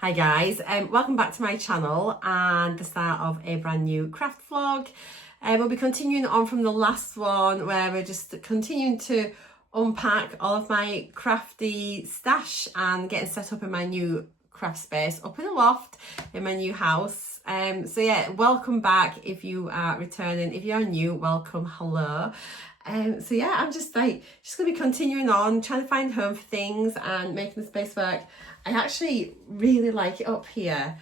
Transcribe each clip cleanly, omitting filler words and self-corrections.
Hi guys, welcome back to my channel and the start of a brand new craft vlog. We'll be continuing on from the last one where we're just continuing to unpack all of my crafty stash and getting set up in my new craft space up in the loft in my new house. So yeah, welcome back if you are returning. If you're new, welcome, hello. So yeah, I'm just gonna be continuing on, trying to find home for things and making the space work. I actually really like it up here.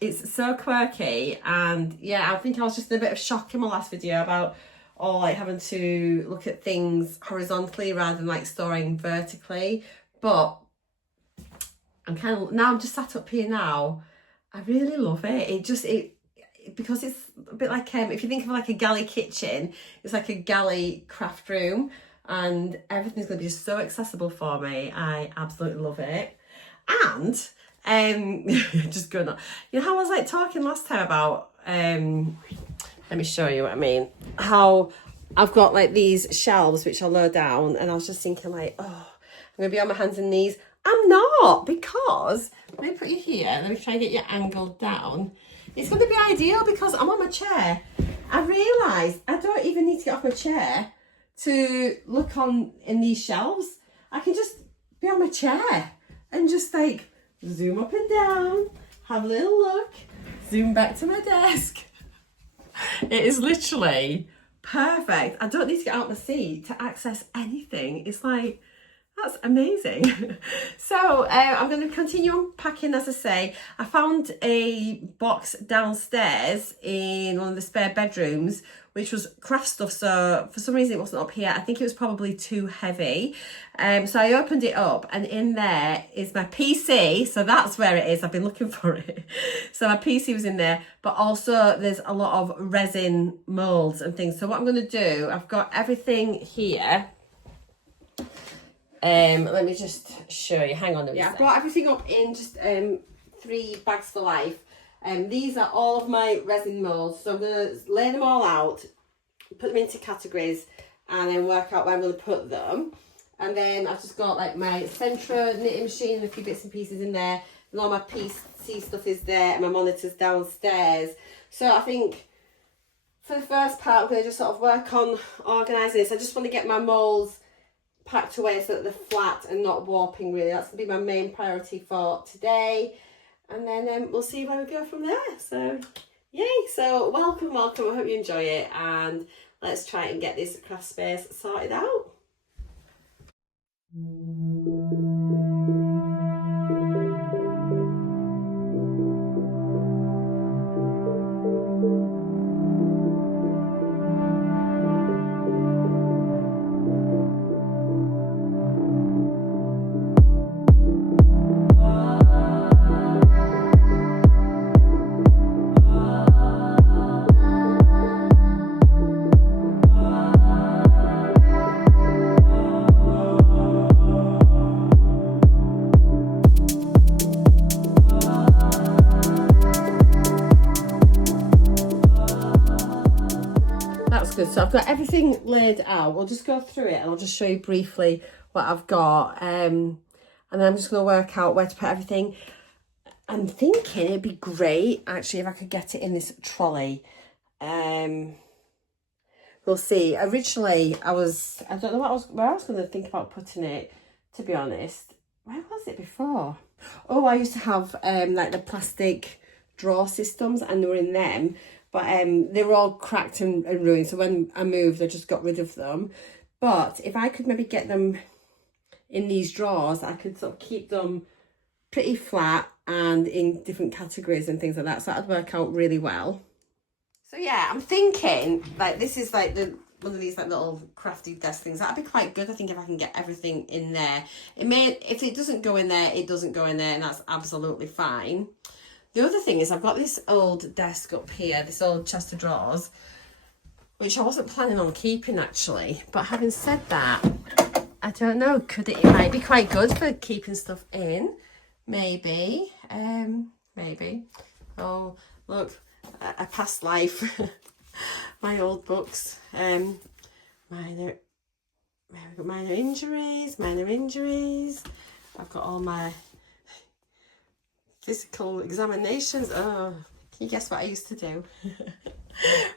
It's so quirky, and yeah, I think I was just in a bit of shock in my last video about having to look at things horizontally rather than storing vertically. But I'm just sat up here now. I really love it. Because it's a bit like if you think of like a galley kitchen, it's like a galley craft room, and everything's going to be so accessible for me. I absolutely love it. And just going on, you know how I was talking last time about let me show you what I mean, how I've got these shelves which are low down, and I was just thinking I'm gonna be on my hands and knees. I'm not, because let me put you here, let me try and get you angled down. It's going to be ideal because I'm on my chair. I realised I don't even need to get off my chair to look in these shelves. I can just be on my chair and just zoom up and down, have a little look, zoom back to my desk. It is literally perfect. I don't need to get out of my seat to access anything. It's that's amazing. So I'm going to continue unpacking. As I say, I found a box downstairs in one of the spare bedrooms which was craft stuff, so for some reason it wasn't up here. I think it was probably too heavy, so I opened it up, and in there is my PC. So that's where it is. I've been looking for it. So my PC was in there, but also there's a lot of resin moulds and things. So what I'm going to do, I've got everything here. Let me just show you. Hang on a minute. Yeah, I've brought everything up in just 3 bags for life. These are all of my resin moulds, so I'm going to lay them all out, put them into categories, and then work out where I'm going to put them. And then I've just got my Centra knitting machine and a few bits and pieces in there, and all my PC stuff is there, and my monitor's downstairs. So I think for the first part, I'm going to just sort of work on organising this. I just want to get my moulds packed away so that they're flat and not warping really. That's going to be my main priority for today. And then we'll see where we go from there. So, yay. So, welcome. I hope you enjoy it. And let's try and get this craft space sorted out. Good. So I've got everything laid out. We'll just go through it and I'll just show you briefly what I've got, and then I'm just going to work out where to put everything. I'm thinking it'd be great actually if I could get it in this trolley. We'll see. Originally I don't know where I was going to think about putting it, to be honest. Where was it before? Oh, I used to have the plastic drawer systems, and they were in them. But they were all cracked and ruined. So when I moved, I just got rid of them. But if I could maybe get them in these drawers, I could sort of keep them pretty flat and in different categories and things like that. So that'd work out really well. So yeah, I'm thinking this is one of these little crafty desk things. That'd be quite good, I think, if I can get everything in there. If it doesn't go in there, it doesn't go in there, and that's absolutely fine. The other thing is I've got this old desk up here, this old chest of drawers, which I wasn't planning on keeping actually. But having said that, I don't know, it might be quite good for keeping stuff in. Maybe. Maybe. Oh, look, a past life. My old books. Minor injuries. I've got all my physical examinations. Oh, can you guess what I used to do?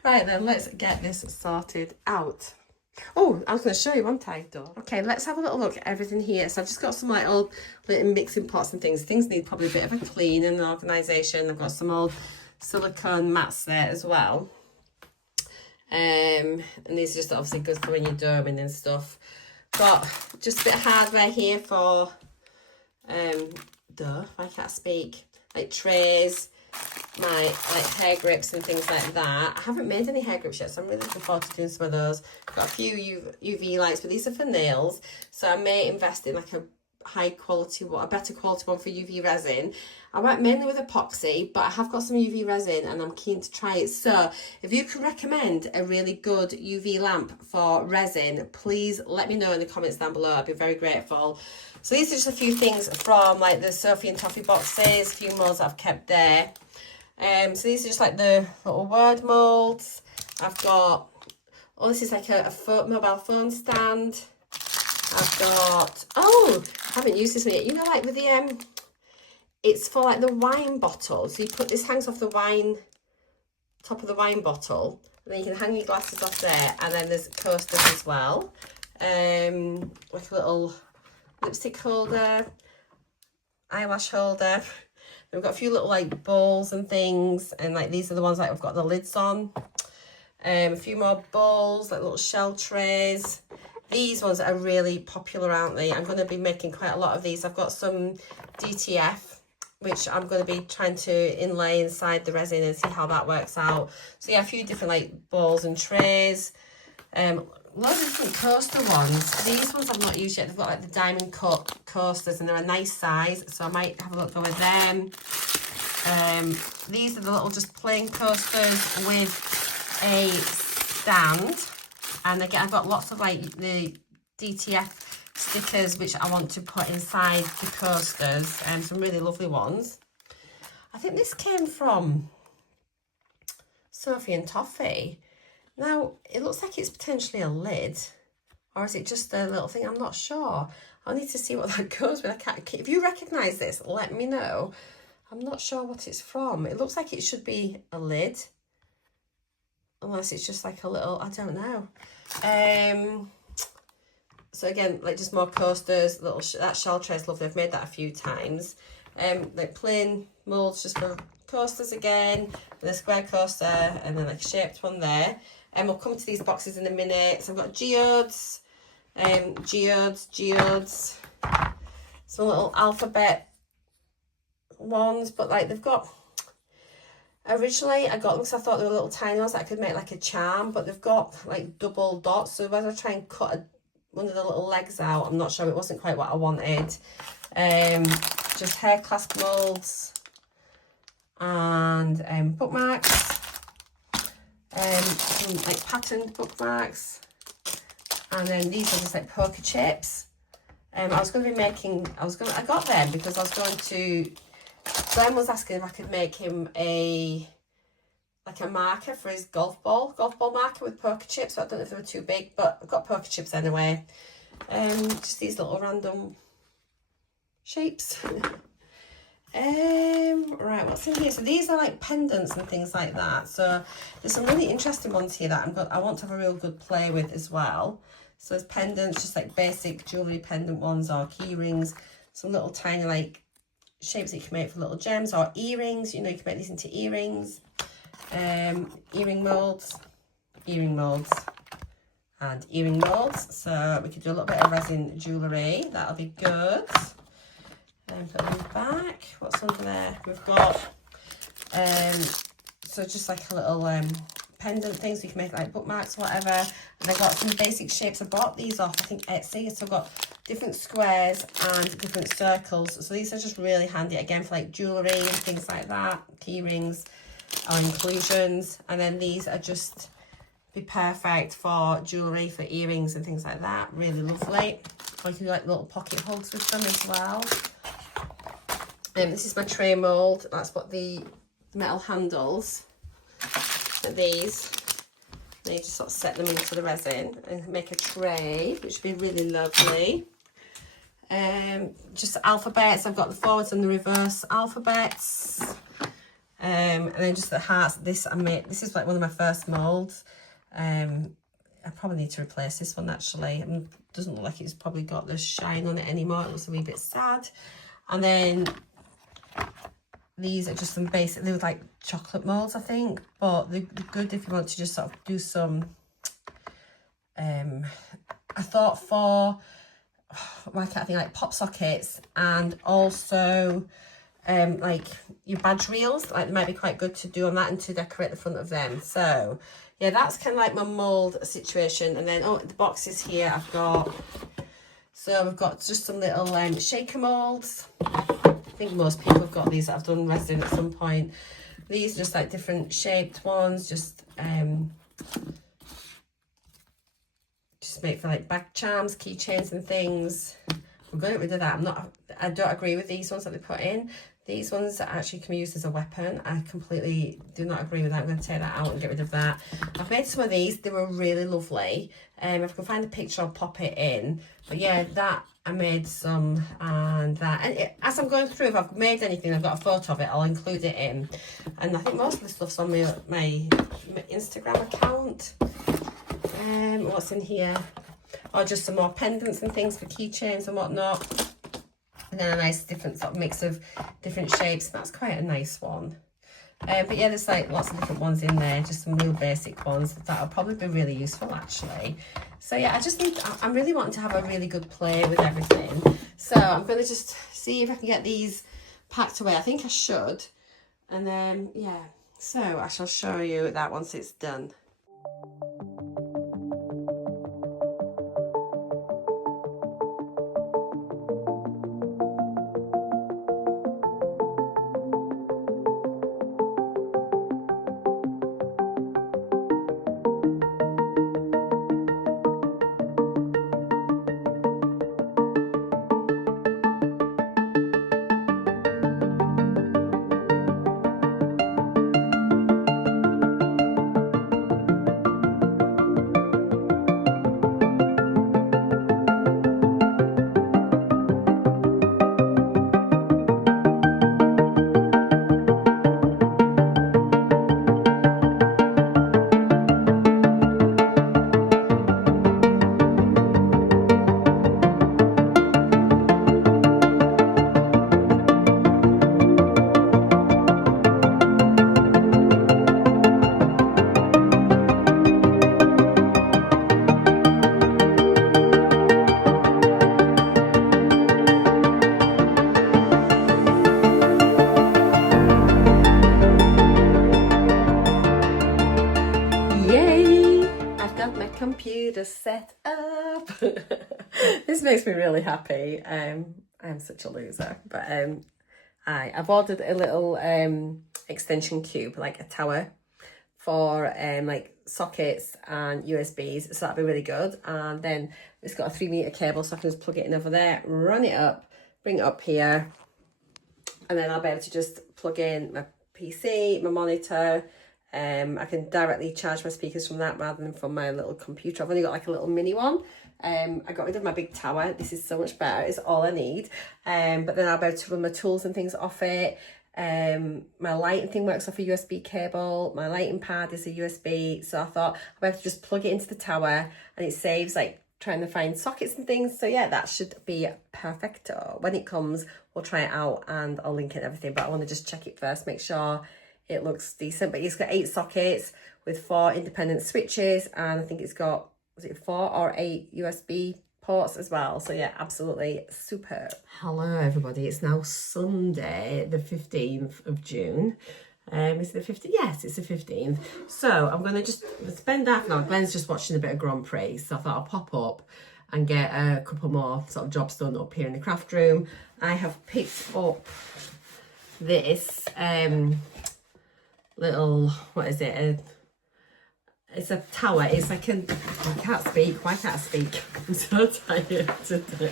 Right then, let's get this sorted out. Oh, I was going to show you one type though. Okay, let's have a little look at everything here. So I've just got some like old little mixing pots and things. Things need probably a bit of a clean and an organisation. I've got some old silicone mats there as well. And these are just obviously good for when you're doming and stuff. Got just a bit of hardware here for, if I can't speak, like trays, my like hair grips and things like that. I haven't made any hair grips yet, so I'm really looking forward to doing some of those. Got a few UV lights, but these are for nails, so I may invest in like a high quality one, a better quality one for UV resin. I went mainly with epoxy, but I have got some UV resin and I'm keen to try it. So if you can recommend a really good UV lamp for resin, please let me know in the comments down below. I'd be very grateful. So these are just a few things from like the Sophie and Toffee boxes, a few molds that I've kept there. So these are just like the little word molds. I've got, oh, this is like a mobile phone stand. I've got, oh, I haven't used this one yet. You know, like with the, it's for like the wine bottle. So you put, this hangs off the wine, top of the wine bottle. And then you can hang your glasses off there. And then there's coasters as well. Like a little lipstick holder, eyelash holder. We've got a few little like bowls and things, and like these are the ones that I've got the lids on. A few more bowls, like little shell trays. These ones are really popular, aren't they? I'm going to be making quite a lot of these. I've got some DTF, which I'm going to be trying to inlay inside the resin and see how that works out. So yeah, a few different like bowls and trays. Loads of different coaster ones. These ones I've not used yet. They've got like the diamond cut coasters and they're a nice size, so I might have a look with them. These are the little just plain coasters with a stand, and again I've got lots of like the DTF stickers which I want to put inside the coasters, and some really lovely ones. I think this came from Sophie and Toffee. Now, it looks like it's potentially a lid, or is it just a little thing? I'm not sure. I'll need to see what that goes with. If you recognise this, let me know. I'm not sure what it's from. It looks like it should be a lid, unless it's just like a little, I don't know. So again, like just more coasters, little, that shell tray is lovely. I've made that a few times. Like plain moulds just for coasters again, with a square coaster, and then like a shaped one there. And we'll come to these boxes in a minute. So I've got geodes, geodes, some little alphabet ones, but like they've got, originally I got them because I thought they were little tiny ones that I could make like a charm, but they've got like double dots. So as I try and cut one of the little legs out, I'm not sure, it wasn't quite what I wanted. Just hair clasp molds and bookmarks. Some like patterned bookmarks, and then these are just like poker chips. I was going to be making, I got them because I was going to, Glenn was asking if I could make him a marker for his golf ball marker with poker chips. So I don't know if they were too big, but I've got poker chips anyway. Just these little random shapes. Right, what's in here? So these are like pendants and things like that. So there's some really interesting ones here that I want to have a real good play with as well. So there's pendants, just like basic jewellery pendant ones, or key rings, some little tiny like shapes that you can make for little gems, or earrings. You know, you can make these into earrings. Earring molds, and earring molds. So we could do a little bit of resin jewellery. That'll be good. And put them back. What's under there? We've got so just like a little pendant things, so you can make like bookmarks, whatever. And I've got some basic shapes. I bought these off, I think, Etsy. So I've got different squares and different circles. So these are just really handy again for like jewellery and things like that, key rings or inclusions. And then these are just be perfect for jewellery, for earrings and things like that. Really lovely. Or you can do like little pocket holes with them as well. This is my tray mould. That's what the metal handles are, these. Then you just sort of set them into the resin and make a tray, which would be really lovely. just alphabets. I've got the forwards and the reverse alphabets. And then just the hearts. This is like one of my first moulds. I probably need to replace this one actually. It doesn't look like it's probably got the shine on it anymore. It looks a wee bit sad. And then these are just some basic, they were like chocolate moulds, I think, but they're good if you want to just sort of do some, I thought for, why can't I think, like pop sockets, and also like your badge reels, like they might be quite good to do on that and to decorate the front of them. So yeah, that's kind of like my mould situation. And then, oh, the boxes here I've got, so we've got just some little shaker moulds. I think most people have got these that I've done resin at some point. These are just like different shaped ones, just make for like bag charms, keychains and things. I'm going to get rid of that. I don't agree with these ones that they put in. These ones actually can be used as a weapon. I completely do not agree with that. I'm going to take that out and get rid of that. I've made some of these. They were really lovely. If I can find a picture, I'll pop it in. But yeah, that I made some, and that. And as I'm going through, if I've made anything, I've got a photo of it, I'll include it in. And I think most of the stuff's on my Instagram account. What's in here? Or just some more pendants and things for keychains and whatnot. And then a nice different sort of mix of different shapes. That's quite a nice one. But yeah, there's like lots of different ones in there, just some real basic ones that'll probably be really useful actually. So yeah, I'm really wanting to have a really good play with everything. So I'm going to just see if I can get these packed away. I think I should. And then yeah, so I shall show you that once it's done. Computer set up. This makes me really happy. I'm such a loser, but I've ordered a little extension cube, like a tower for like sockets and USBs, so that'll be really good. And then it's got a 3-meter cable, so I can just plug it in over there, run it up, bring it up here, and then I'll be able to just plug in my PC, my monitor. I can directly charge my speakers from that rather than from my little computer. I've only got like a little mini one. I got rid of my big tower. This is so much better. It's all I need. But then I'll be able to run my tools and things off it. My lighting thing works off a USB cable. My lighting pad is a USB. So I thought I'll be able to just plug it into the tower, and it saves like trying to find sockets and things. So yeah, that should be perfect. When it comes, we'll try it out and I'll link it and everything. But I want to just check it first, make sure it looks decent. But it's got 8 sockets with 4 independent switches, and I think it's got, was it 4 or 8 USB ports as well. So yeah, absolutely superb. Hello everybody, it's now Sunday the 15th of June. Is it the 15th? Yes, it's the 15th. So I'm going to just spend half an hour. Glenn's just watching a bit of Grand Prix, so I thought I'll pop up and get a couple more sort of jobs done up here in the craft room. I have picked up this little, what is it? It's a tower. It's like I can't speak. Why can't I speak? I'm so tired today.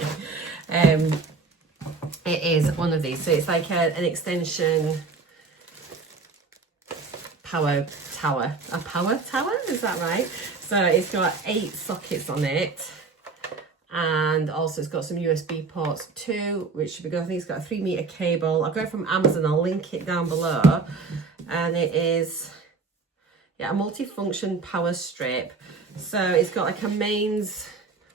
It is one of these. So it's like an extension power tower. A power tower? Is that right? So it's got 8 sockets on it. and also it's got some USB ports too, which should be good. I think it's got a 3-meter cable. I got it from Amazon, I'll link it down below. And it is, yeah, a multi-function power strip. So it's got like a mains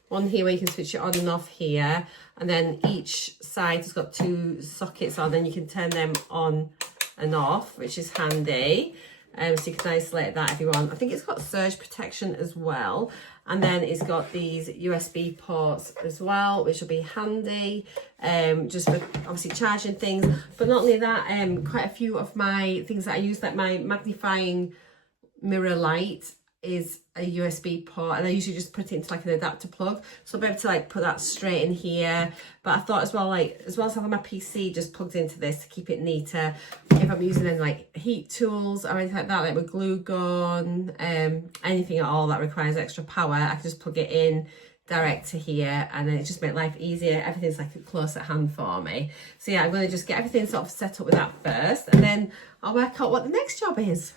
one here where you can switch it on and off here, and then each side has got 2 sockets on, then you can turn them on and off, which is handy. So you can isolate that if you want. I think it's got surge protection as well, and then it's got these USB ports as well, which will be handy, just for obviously charging things. But not only that, quite a few of my things that I use, like my magnifying mirror light, is a USB port, and I usually just put it into like an adapter plug, so I'll be able to like put that straight in here. But I thought as well, like as well as having my PC just plugged into this to keep it neater, if I'm using any like heat tools or anything like that, like with glue gun, anything at all that requires extra power, I can just plug it in direct to here, and then it just makes life easier. Everything's like close at hand for me. So yeah, I'm going to just get everything sort of set up with that first, and then I'll work out what the next job is.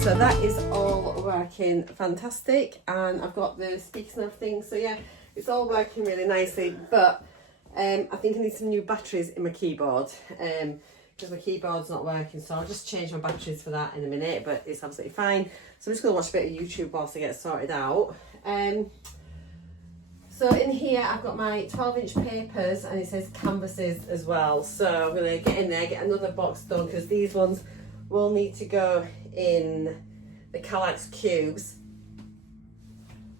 So that is all working fantastic, and I've got the speakers and everything, so yeah, it's all working really nicely. But I think I need some new batteries in my keyboard, because my keyboard's not working, so I'll just change my batteries for that in a minute, but it's absolutely fine. So I'm just going to watch a bit of YouTube whilst I get sorted out. So in here I've got my 12-inch papers, and it says canvases as well, so I'm going to get in there, get another box done, because these ones will need to go in the Kallax cubes.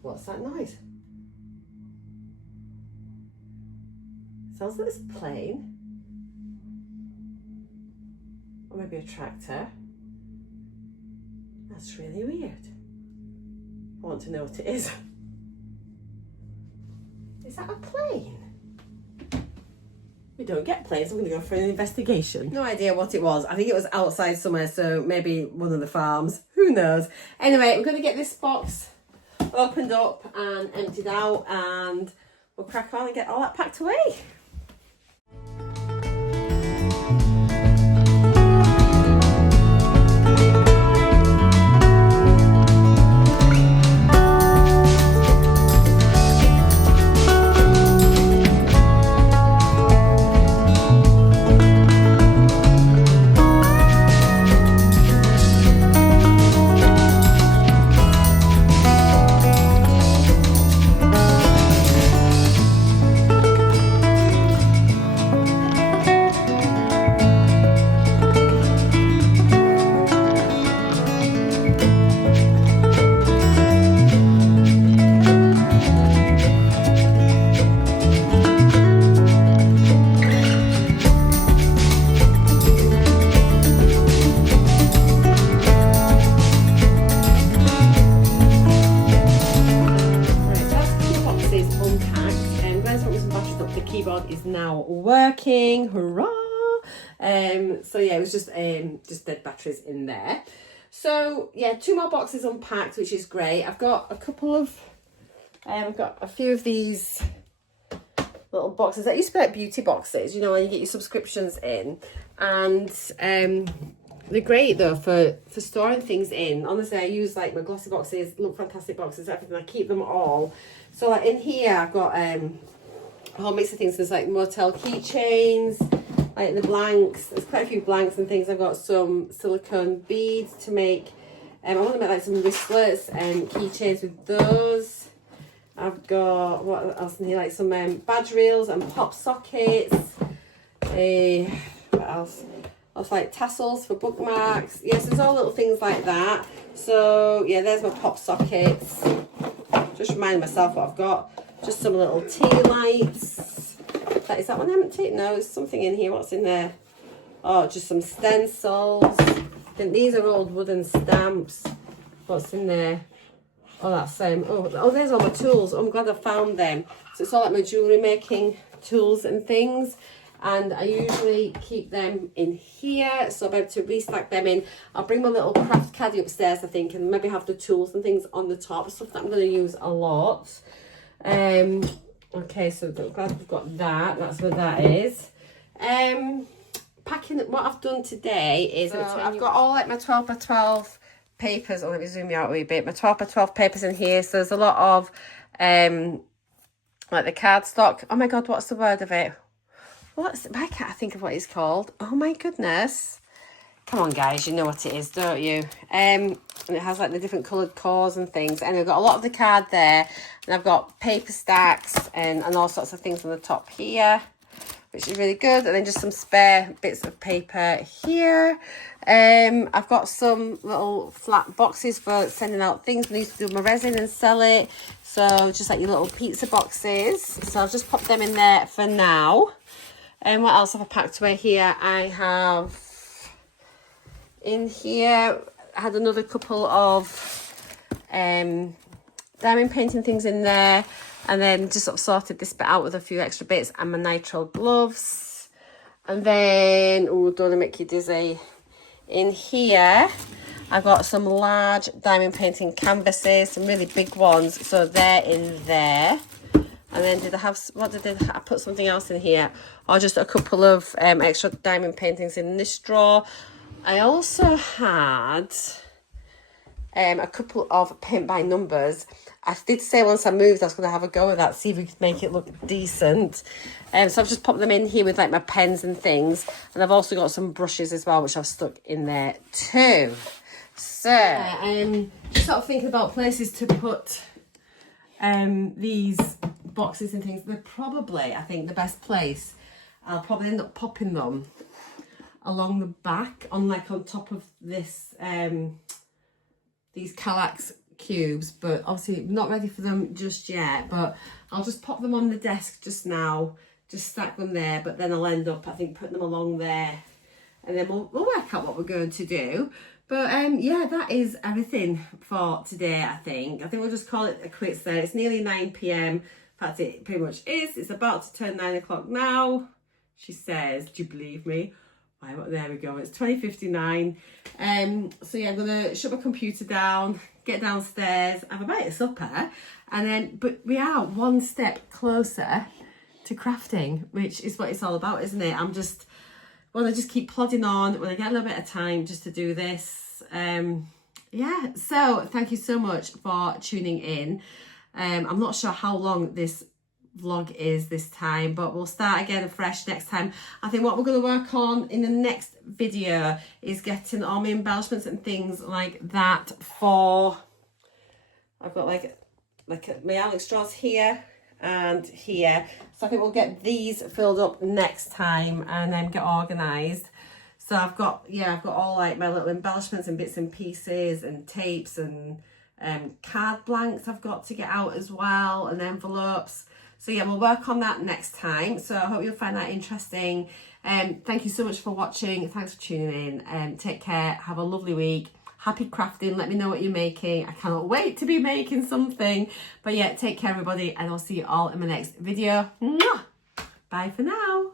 What's that noise? Sounds like it's a plane, or maybe a tractor. That's really weird. I want to know what it is. Is that a plane? We don't get planes, I'm going to go for an investigation. No idea what it was. I think it was outside somewhere, so maybe one of the farms. Who knows? Anyway, we're going to get this box opened up and emptied out, and we'll crack on and get all that packed away. Is now working, hurrah! So yeah, it was just dead batteries in there. So yeah, 2 more boxes unpacked, which is great. I've got a couple of I've got a few of these little boxes that used to be like beauty boxes, you know, when you get your subscriptions in, and they're great though for storing things in. Honestly, I use like my glossy boxes, look fantastic boxes, everything. I keep them all. So like in here I've got a whole mix of things. There's like motel keychains, like the blanks. There's quite a few blanks and things. I've got some silicone beads to make. I want to make like some wristlets and keychains with those. I've got, what else in here? Like some badge reels and pop sockets. What else? Also like tassels for bookmarks. Yes, there's all little things like that. So yeah, there's my pop sockets. Just reminding myself what I've got. Just some little tea lights. Is that one empty? No, there's something in here. What's in there? Oh, just some stencils. I think these are old wooden stamps. What's in there? Oh, that's oh, there's all my tools. Oh, I'm glad I found them. So it's all like my jewellery making tools and things. And I usually keep them in here, so I'll be able to restack them in. I'll bring my little craft caddy upstairs, I think, and maybe have the tools and things on the top, stuff that I'm going to use a lot. Okay, so I'm glad we've got that. That's what that is. Packing, what I've done today is, so I've got all like my 12 by 12 papers. Oh, let me zoom you out a wee bit. My 12 by 12 papers in here. So there's a lot of like the cardstock. Oh my God, what's the word of it? Why can't I think of what it's called? Oh my goodness. Come on, guys, you know what it is, don't you? And it has like the different coloured cores and things. And I've got a lot of the card there. And I've got paper stacks and all sorts of things on the top here, which is really good. And then just some spare bits of paper here. I've got some little flat boxes for sending out things. I need to do my resin and sell it. So just like your little pizza boxes. So I'll just pop them in there for now. And what else have I packed away here? I have in here, I had another couple of diamond painting things in there. And then just sort of sorted this bit out with a few extra bits and my nitrile gloves. And then, oh, don't want to make you dizzy. In here, I've got some large diamond painting canvases, some really big ones. So they're in there. And then did I have, what did I put something else in here? Or just a couple of extra diamond paintings in this drawer. I also had a couple of paint by numbers. I did say once I moved I was going to have a go at that, see if we could make it look decent. So I've just popped them in here with like my pens and things. And I've also got some brushes as well, which I've stuck in there too. So, just sort of thinking about places to put these boxes and things. They're probably, I think, the best place. I'll probably end up popping them along the back on like on top of this these Kallax cubes, but obviously not ready for them just yet. But I'll just pop them on the desk just now, just stack them there, but then I'll end up, I think, putting them along there, and then we'll work out what we're going to do. But yeah, that is everything for today. I think we'll just call it a quits there. It's nearly 9 p.m. In fact, it pretty much is. It's about to turn 9 o'clock now. She says, do you believe me? Well, there we go, it's 20:59. So yeah, I'm gonna shut my computer down, get downstairs, have a bite of supper, and then, but we are one step closer to crafting, which is what it's all about, isn't it? I'm just want to just keep plodding on when I get a little bit of time just to do this. Yeah, so thank you so much for tuning in. I'm not sure how long this vlog is this time, but we'll start again afresh next time. I think what we're going to work on in the next video is getting all my embellishments and things like that for, I've got like my Alex straws here and here, so I think we'll get these filled up next time and then get organized. So I've got all like my little embellishments and bits and pieces and tapes and card blanks I've got to get out as well, and envelopes. So yeah, we'll work on that next time. So I hope you'll find that interesting. Thank you so much for watching. Thanks for tuning in. Take care. Have a lovely week. Happy crafting. Let me know what you're making. I cannot wait to be making something. But yeah, take care everybody, and I'll see you all in my next video. Mwah! Bye for now.